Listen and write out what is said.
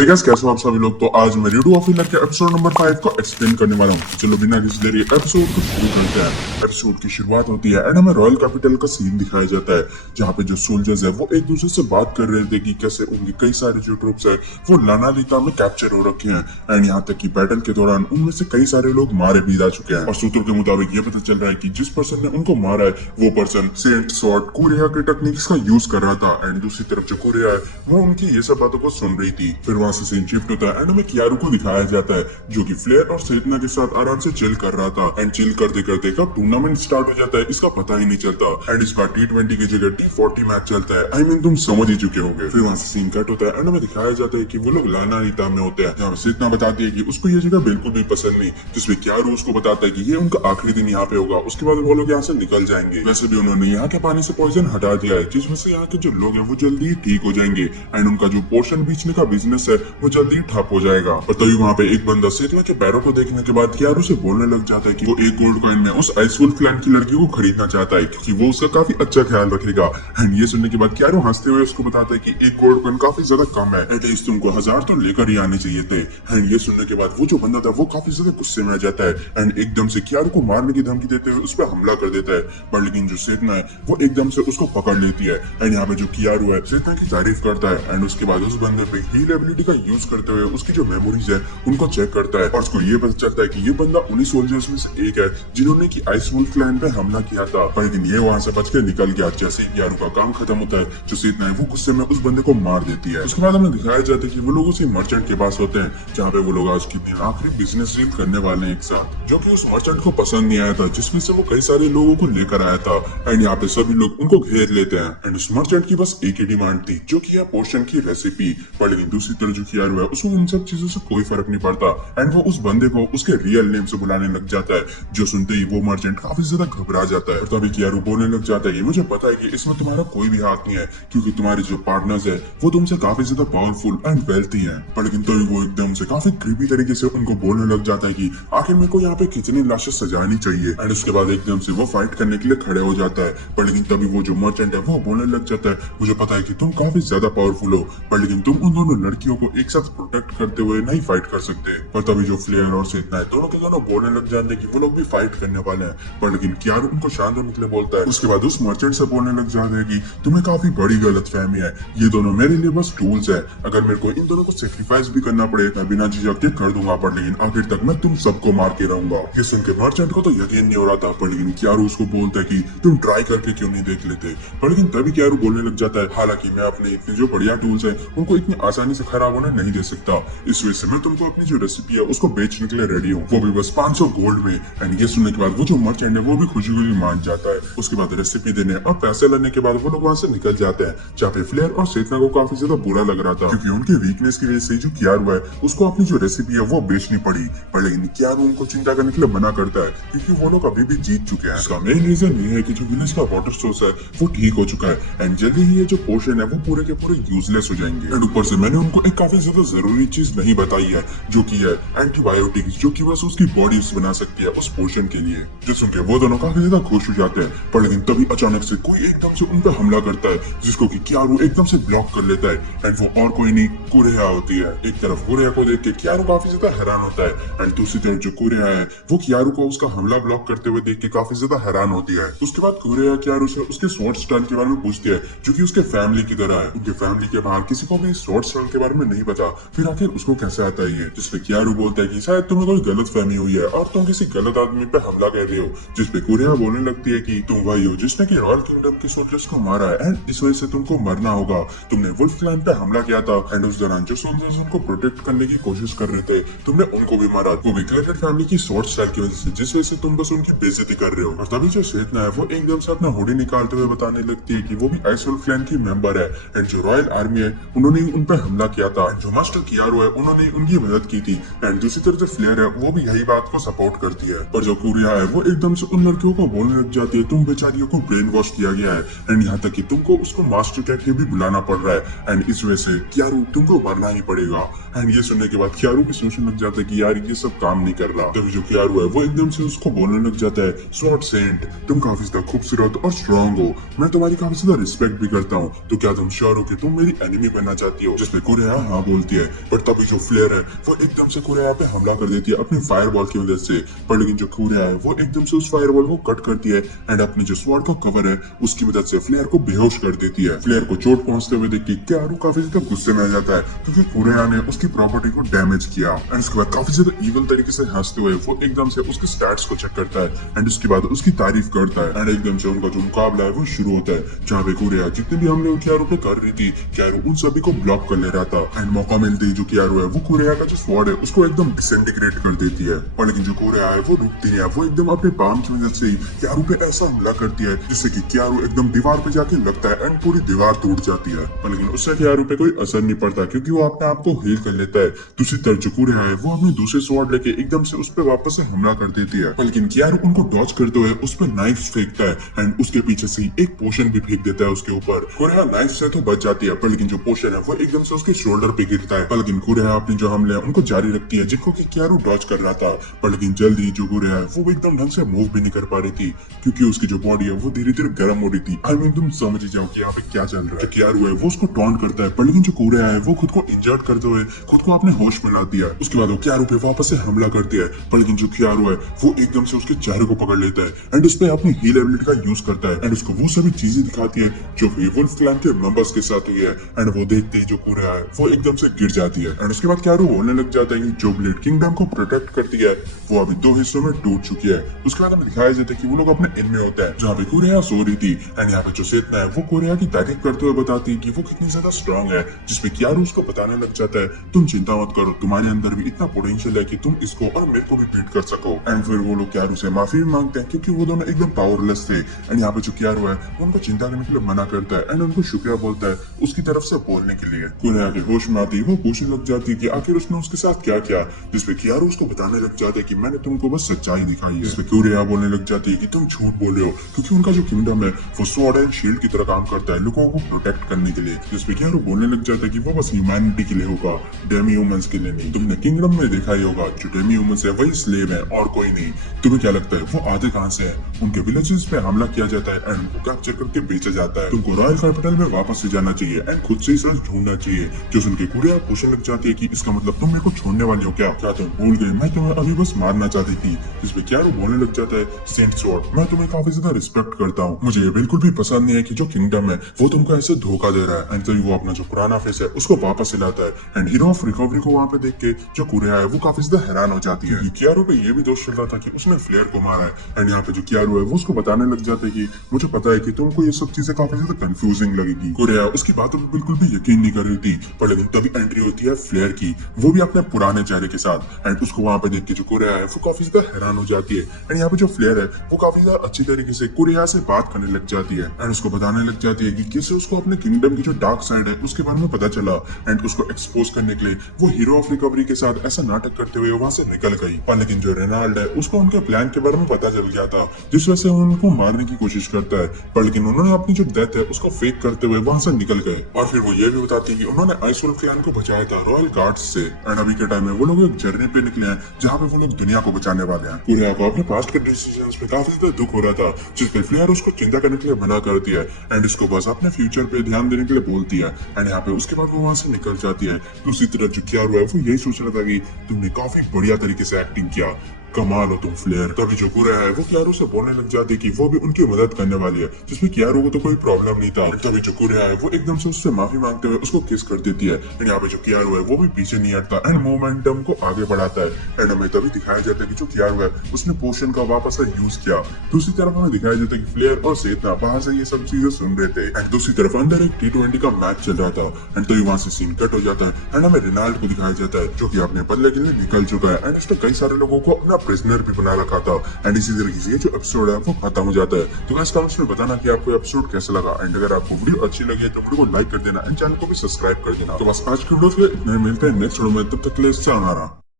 तो है गाइस, कैसे हो आप सभी लोग। तो आज मैं रीडू ऑफ हिलर के एपिसोड नंबर 5 को एक्सप्लेन करने वाला हूँ। चलो बिना किसी देरी एपिसोड को शुरू करते हैं। एपिसोड की शुरुआत होती है एंड हमें रॉयल कैपिटल का सीन दिखाया जाता है, जहाँ पे जो सोल्जर्स है वो एक दूसरे से बात कर रहे थे कि कैसे उनके कई सारे जो ट्रूप्स है वो लानालिता में कैप्चर हो रखे हैं एंड यहाँ तक कि बैटल के दौरान उनमें से कई सारे लोग मारे भी जा चुके हैं। और सूत्रों के मुताबिक ये पता चल रहा है कि जिस पर्सन ने उनको मारा है वो पर्सन सेंट स्वॉर्ड कोरिया के टेक्निक्स का यूज कर रहा था एंड दूसरी तरफ जो कोरिया है वो उनकी ये सब बातों को सुन रही थी। फिर वहां से सीन शिफ्ट होता है एंड हमें कियारू को दिखाया जाता है जो कि फ्लेयर और सेतना के साथ आराम से चिल कर रहा था एंड चिल करते करते कब टूर्नामेंट स्टार्ट हो जाता है इसका पता ही नहीं चलता एंड इस बार T20 की जगह T40 मैच चलता है। आई मीन तुम समझ ही चुके होंगे। फिर वहां से सीन कट होता है एंड हमें दिखाया जाता है कि वो लोग लानालिता में होते हैं, जहाँ सेतना बताती है कि उसको ये जगह बिल्कुल भी पसंद नहीं, जिसमें कियारू उसको बताता है कि ये उनका आखिरी दिन यहाँ पे होगा, उसके बाद वो लोग यहाँ से निकल जाएंगे। वैसे भी उन्होंने यहाँ के पानी से पॉइजन हटा दिया है, जिस वजह से यहाँ के जो लोग हैं वो जल्दी ही ठीक हो जाएंगे एंड उनका जो पोर्शन बेचने का बिजनेस है वो जल्दी ठप हो जाएगा। और तभी वहाँ पे एक बंदा सेतना के पैरों को देखने के बाद कियारू से बोलने लग जाता है कि वो एक गोल्ड कॉइन में उस आइसवुल्फ क्लैन की लड़की को खरीदना चाहता है क्योंकि वो उसका काफी अच्छा ख्याल रखेगा। एंड ये सुनने के बाद कियारू हंसते हुए उसको बताता है कि एक गोल्ड कॉइन काफी ज्यादा कम है, एटलीस्ट तुमको 1000 तो लेकर ही आने चाहिए थे। एंड ये सुनने के बाद वो जो बंदा था वो काफी ज्यादा गुस्से में आ जाता है एंड एकदम से कियारू को मारने की धमकी देते हुए उस पर हमला कर देता है। पर लेकिन जो सेतना है वो एकदम से उसको पकड़ लेती है एंड यहाँ पे जो कियारू है सेतना की तारीफ करता है एंड उसके बाद उस बंदे पे हील एबिलिटी का यूज करते हुए उसकी जो मेमोरीज है उनको चेक करता है और उसको ये पता चलता है कि ये बंदा उन्हीं सोल्जर्स में से एक है जिन्होंने की आइसवुल्फ क्लैन पे हमला किया था। पर लेकिन ये वहां से बच के निकल गया। जैसे ही कियारू का काम खत्म होता है जो सेतना है वो गुस्से में उस बंदे को मार देती है। उसके बाद हमें दिखाया जाता है कि वो लोग उसी मर्चेंट के पास होते हैं जहाँ पे वो लोग आज की आखिरी बिजनेस डील करने वाले हैं एक साथ, जो कि उस मर्चेंट को पसंद नहीं आया था, जिसमें से वो कई सारे लोगों को लेकर आया था एंड यहाँ पे सभी लोग उनको घेर लेते हैं एंड उस मर्चेंट की बस एक ही डिमांड थी जो की है पोर्शन की रेसिपी। पर लेकिन दूसरी तरफ जो कियारू है उसको इन सब चीजों से कोई फर्क नहीं पड़ता एंड वो उस बंदे को उसके रियल नेम से बुलाने लग जाता है, जो सुनते ही वो मर्चेंट काफी ज्यादा घबरा जाता है। और तभी कियारू बोलने लग जाता है कि मुझे पता है कि इसमें तुम्हारा कोई भी हाथ नहीं है क्योंकि तुम्हारे जो पार्टनर्स है वो तुमसे काफी ज्यादा पावरफुल एंड वेल्थी है। पर लेकिन तभी वो एकदम से काफी क्रीपी तरीके से उनको बोलने लग जाता है कि आखिर मेरे को यहाँ पे कितनी लाशें सजानी चाहिए एंड उसके बाद एकदम से वो फाइट करने के लिए खड़े हो जाता है। पर लेकिन तभी वो जो मर्चेंट है वो बोलने लग जाता है मुझे पता है कि तुम काफी ज्यादा पावरफुल हो, पर लेकिन तुम उन दोनों लड़कियों को एक साथ प्रोटेक्ट करते हुए नहीं फाइट कर सकते। पर तभी जो फ्लेयर और सेतना है दोनों के दोनों बोलने लग जाते हैं कि वो लोग भी फाइट करने वाले हैं। पर लेकिन कियारू उनको शांत होने के लिए बोलता है। उसके बाद उस मर्चेंट से बोलने लग जाता है कि तुम्हें काफी बड़ी गलतफहमी है, ये दोनों मेरे लिए बस टूल्स है, अगर मेरे को इन दोनों को सेक्रीफाइस भी करना पड़े मैं बिना झिझक के कर दूंगा, पर लेकिन आखिर तक मैं तुम सबको मार के रहूंगा। ये सुन के मर्चेंट को तो यकीन नहीं हो रहा था, पर लेकिन कियारू उसको बोलता है कि तुम ट्राई करके क्यों नहीं देख लेते। पर लेकिन तभी कियारू बोलने लग जाता है हालांकि मैं अपने इतने जो बढ़िया टूल्स है उनको इतनी आसानी से खराब होने नहीं दे सकता, इस वजह से मैं तुमको अपनी जो रेसिपी है उसको बेचने के लिए रेडी हूँ, वो भी बस 500 गोल्ड में। एंड ये सुनने के बाद वो जो मर्चेंट है वो भी खुशी खुशी मान जाता है। उसके बाद रेसिपी देने और पैसे लेने के बाद वो लोग वहां से निकल जाते हैं, जहाँ पे फ्लेयर और सेतना को काफी ज्यादा बुरा लग रहा था क्योंकि उनके वीकनेस की वजह से जो कियारू है उसको अपनी जो रेसिपी है वो बेचनी पड़ी। पर लेकिन कियारू उनको चिंता करने के लिए मना करता है क्योंकि वो लोग अभी भी जीत चुके हैं। इसका मेन रीजन ये है कि जो विलेज का वाटर सोर्स है वो ठीक हो चुका है एंड जल्दी ही ये जो पोर्शन है वो पूरे के पूरे यूजलेस हो जाएंगे। एंड ऊपर से मैंने उनको एक काफी ज्यादा जरूरी चीज नहीं बताई है जो की है एंटीबायोटिक्स, जो की बस उसकी बॉडी बना सकती है उस पोर्शन के लिए। जो सुन के वो दोनों काफी ज्यादा खुश हो जाते हैं। पर लेकिन तभी अचानक से कोई एकदम से उन पर हमला करता है जिसको कि कियारू एकदम से ब्लॉक कर लेता है एंड वो और कोई नहीं कोरिया होती है। एक तरफ कोरिया को देख के कियारू काफी ज्यादा हैरान होता है एंड दूसरी तरफ जो कोरिया है वो कियारू को उसका हमला ब्लॉक करते हुए देख के काफी ज्यादा हैरान होती है। उसके बाद कोरिया कियारू से उसके स्वॉर्ड स्टाइल के बारे में पूछती है जो कि उसके फैमिली की तरह है। उनके फैमिली के बाहर किसी को भी स्वॉर्ड स्टाइल के बारे में नहीं पता, फिर आखिर उसको कैसे आता है ये, जिसपे कियारू बोलता है कि शायद तुम्हें कोई गलत फहमी हुई है और तुम किसी गलत आदमी पे हमला कर रहे हो, जिसपे कोरिया बोलने लगती है कि तुम वही हो जिसने की रॉयल किंगडम के सोल्जर्स को मारा है एंड इस वजह से तुमको मरना होगा। तुमने वुल्फ क्लैन पे हमला किया था एंड उस दौरान जो सोल्जर्स उनको प्रोटेक्ट करने की कोशिश कर रहे थे तुमने उनको भी मारा, वो भी क्लेटेड फैमिली की स्वॉर्ड स्टाइल की वजह से, जिस वजह से तुम बस उनकी बेइज्जती कर रहे हो। और तभी जो सेतना है वो एकदम से अपना हुडी निकालते हुए बताने लगती है कि वो भी आइसवुल्फ क्लैन की मेंबर है एंड जो रॉयल आर्मी है उन्होंने उन पर हमला किया था, जो मास्टर कियारू है उन्होंने उनकी मदद की थी एंड दूसरी तरफ जो फ्लेयर है वो भी यही बात को सपोर्ट करती है। पर जो कोरिया है वो एकदम से उन लड़कियों को बोलने लग जाती है तुम बेचारियों को ब्रेन वॉश किया गया है एंड यहाँ तक कि तुमको उसको मास्टर कह के भी बुलाना पड़ रहा है एंड इस वजह से कियारू तुमको मरना ही पड़ेगा। एंड ये सुनने के बाद कियारू भी सोचने लग जाता है कि यार ये सब काम नहीं कर रहा। तभी जो कियारू है वो एकदम से उसको बोलने लग जाता है स्वॉर्ड सेंट तुम काफी ज्यादा खूबसूरत और स्ट्रॉन्ग हो, मैं तुम्हारी काफी ज्यादा रिस्पेक्ट भी करता हूँ, तो क्या तुम श्योर हो कि तुम मेरी एनिमी बनना चाहती हो। जिसपे कोरिया हाँ बोलती है। पर तभी जो फ्लेयर है वो एकदम से कुरेहा पे हमला कर देती है अपनी फायरबॉल की मदद से। पर लेकिन जो कुरेहा है वो एकदम से उस फायरबॉल को कट करती है एंड अपनी जो स्वॉर्ड का कवर है उसकी मदद से फ्लेयर को बेहोश कर देती है। फ्लेयर को चोट पहुंचते हुए देख के क्यारू काफी ज्यादा गुस्से में आ जाता है क्योंकि कुरेहा ने उसकी प्रॉपर्टी को डैमेज किया। एंड उसके बाद काफी ज्यादा इविल तरीके से हंसते हुए वो एकदम से उसके स्टैट्स को चेक करता है एंड उसके बाद उसकी तारीफ करता है। एंड एकदम से उनका जो मुकाबला है वो शुरू होता है जहाँ पे कुरेहा जितने भी हमले क्यारू पे कर रही थी क्यारू उन सभी को ब्लॉक कर ले रहा था। एंड मौका मिलते ही जो क्यारू है वो कुरेहा का जो स्वॉर्ड है उसको एकदम डिसइंटीग्रेट कर देती है। और लेकिन जो कुरेहा है वो रुकती नहीं है, वो एकदम अपने पाम की मदद से ही क्यारू पे ऐसा हमला करती है जिससे कि क्यारू एकदम दीवार पे जाके लगता है एंड पूरी दीवार टूट जाती है। पर लेकिन उससे क्यारू पे कोई असर नहीं पड़ता क्योंकि वो अपने आप को हील कर लेता है। दूसरी तरफ जो कुरेहा है वो अपने दूसरे स्वॉर्ड लेके एकदम से उस पे वापस से हमला कर देती है। पर लेकिन क्यारू उनको डॉज करते हुए उस पर नाइफ फेंकता है एंड उसके पीछे से ही एक पोशन भी फेंक देता है उसके ऊपर। कुरेहा नाइफ से तो बच जाती है पर लेकिन जो पोशन है वो एकदम से उसके शोल्डर पे गिरता है। पर लेकिन कुरेहा अपने जो हमले हैं उनको जारी रखती है जिनको कि क्यारू डॉज कर रहा था। पर लेकिन जल्दी जो कुरेहा है वो एकदम ढंग से मूव भी नहीं कर पा रही थी क्योंकि उसकी जो बॉडी है वो धीरे धीरे गर्म हो रही थी। आई मीन तुम समझ ही जाओ कि यहाँ पे क्या चल रहा है। क्यारू है वो उसको टॉन्ट करता है पर लेकिन जो कुरेहा है वो खुद को इंजर्ड करते हुए खुद को अपने होश में लाती है। उसके बाद वो क्यारू पे वापस से हमला करती है पर लेकिन जो क्यारू है वो एकदम से उसके चेहरे को पकड़ लेता है एंड उस पर अपनी हील एबिलिटी का यूज करता है एंड उसको वो सभी चीजें दिखाती है जो वुल्फ क्लैन के मेंबर्स के साथ हुई है। एंड वो देखते ही जो कुरेहा है वो एकदम से गिर जाती है एंड उसके बाद क्यारू बोलने लग जाता है कि जो ब्लेड किंगडम को प्रोटेक्ट करती है वो अभी 2 हिस्सों में टूट चुकी है। उसके बाद हमें दिखाया जाता है कि वो लोग अपने इन में होता है जहाँ पे कुरेहा सो रही थी एंड यहाँ पे जो सेतना है वो कुरेहा की तारीफ करते हुए बताती है कि वो कितनी ज्यादा स्ट्रॉन्ग है, जिसपे क्यारू उसको बताने लग जाता है तुम चिंता मत करो, तुम्हारे अंदर भी इतना पोटेंशियल है कि तुम इसको और मेरे को भी बीट कर सको। एंड फिर वो लोग क्यारू से माफी भी मांगते हैं क्योंकि वो दोनों एकदम पावरलेस थे। एंड यहाँ पे जो क्यारू है वो उनको चिंता करने के लिए मना करता है एंड उनको शुक्रिया बोलता है उसकी तरफ से बोलने के लिए। कुरेहा के होश में आती वो पूछने लग जाती है कि आखिर उसने उसके साथ क्या किया, जिसपे क्यारू उसको बताने लग जाता है कि मैंने तुमको बस सच्चाई दिखाई है। जिसपे कुरेहा बोलने लग जाती है कि तुम झूठ बोल रहे हो क्योंकि उनका जो किंगडम है वो स्वॉर्ड एंड शील्ड की तरह काम करता है लोगों को प्रोटेक्ट करने के लिए। जिसपे क्यारू बोलने लग जाता है कि वो बस ह्यूमैनिटी के लिए होगा, डेमी ह्यूमंस के लिए नहीं। तुमने किंगडम में देखा ही होगा जो डेमी ह्यूमंस है वही स्लेव है और कोई नहीं। तुम्हें क्या लगता है वो आते कहाँ से है? उनके विलेजेस पे हमला किया जाता है एंड उनको कैप्चर करके बेचा जाता है। तुमको रॉयल कैपिटल में वापस से जाना चाहिए एंड खुद से ही सच ढूंढना चाहिए। जो सुन के कुरेहा पूछने लग जाती है कि इसका मतलब तुम मेरे को छोड़ने वाली हो क्या तुम भूल गए मैं तुम्हें अभी बस मारना चाहती थी। जिसपे क्यारू बोलने लग जाता है सेंट स्वॉर्ड मैं तुम्हें काफी ज्यादा रिस्पेक्ट करता हूँ, मुझे ये बिल्कुल भी पसंद नहीं है कि जो किंगडम है वो तुमको ऐसे धोखा दे रहा है। एंड तभी वो अपना जो पुराना फेस है उसको वापस लाता है एंड हीरो ऑफ रिकवरी को वहाँ पे देख के जो कुरेहा है वो काफी ज्यादा हैरान हो जाती है। क्यारू पे ये भी दोष चल रहा था कि उसने फ्लेयर को मारा है। एंड यहाँ पे जो क्यारू है वो उसको बताने लग जाता है कि मुझे पता है कि तुमको ये सब चीजें काफी ज्यादा कंफ्यूजिंग लगेगी। कुरेहा उसकी बातों पर बिल्कुल भी यकीन नहीं कर रही थी पर लेकिन तभी एंट्री होती है फ्लेयर की, वो भी अपने पुराने चेहरे के साथ। एंड उसको वहाँ पे देख के जो कुरेहा है वो काफी ज्यादा हैरान हो जाती है। एंड यहाँ पे जो फ्लेयर है वो काफी ज्यादा अच्छी तरीके से कुरेहा से बात करने लग जाती है एंड उसको बताने लग जाती है कि कैसे उसको अपने किंगडम की जो डार्क साइड है उसके बारे में पता चला। एंड उसको एक्सपोज करने के लिए वो हीरो ऑफ रिकवरी के साथ ऐसा नाटक करते हुए वहां से निकल गई। पर लेकिन जो रेनाल्ड है उसको उनके प्लान के बारे में पता चल गया था जिस वजह से उनको मारने की कोशिश करता है। पर लेकिन उन्होंने अपनी जो डेथ है उसको फेक करते हुए वहां से निकल गए। और फिर वो ये भी बताती है कि उन्होंने आइसवुल्फ क्लैन को बचाया था रॉयल गार्ड्स से। एंड अभी के टाइम में वो लोग एक जर्नी पे निकले हैं जहाँ पे वो लोग दुनिया को बचाने वाले हैं। कुरेहा को अपने पास्ट के डिसीजंस पे काफी ज्यादा दुख हो रहा था जिसपे फ्लेयर उसको चिंता करने के लिए मना करती है एंड इसको बस अपने फ्यूचर पे ध्यान देने के लिए बोलती है। एंड यहाँ पे उसके बाद वो वहां से निकल जाती है। दूसरी तरफ जो क्यारू है वो यही सोच रहा था कि तुमने काफी बढ़िया तरीके से एक्टिंग किया, कमाल हो तुम फ्लेयर। तभी जो कुरेहा है वो क्यारू से बोलने लग जाती है कि वो भी उनकी मदद करने वाली है जिसमें क्यारू को तो कोई प्रॉब्लम नहीं था। तभी जो कुरेहा है वो एकदम से उससे माफी मांगते हुए उसको किस कर देती है। एंड यहाँ पे जो क्यारू है वो भी पीछे नहीं हटता एंड मोमेंटम को आगे बढ़ाता है। एंड हमें तभी दिखाया जाता है कि जो क्यारू है उसने पोशन का वापस से यूज किया। दूसरी तरफ हमें दिखाया जाता है कि फ्लेयर और सेतना बाहर से ये सब चीजें सुन रहे थे एंड दूसरी तरफ अंदर एक T20 का मैच चल रहा था। एंड तभी वहां से सीन कट हो जाता है एंड हमें रेनाल्ड को दिखाया जाता है जो कि अपने बदले के लिए निकल चुका है एंड उसने कई सारे लोगों को अपना प्रिजनर भी बना रखा था। एंड इसी तरीके से ये जो एपिसोड है वो खत्म हो जाता है। तो गाइस कमेंट्स में बताना कि आपको एपिसोड कैसा लगा एंड अगर आपको वीडियो अच्छी लगी है तो वीडियो को लाइक कर देना एंड चैनल को भी सब्सक्राइब कर देना। तो बस आज की वीडियो के लिए इतना ही, मिलते हैं नेक्स्ट वीडियो में, तब तक के लिए sayonara।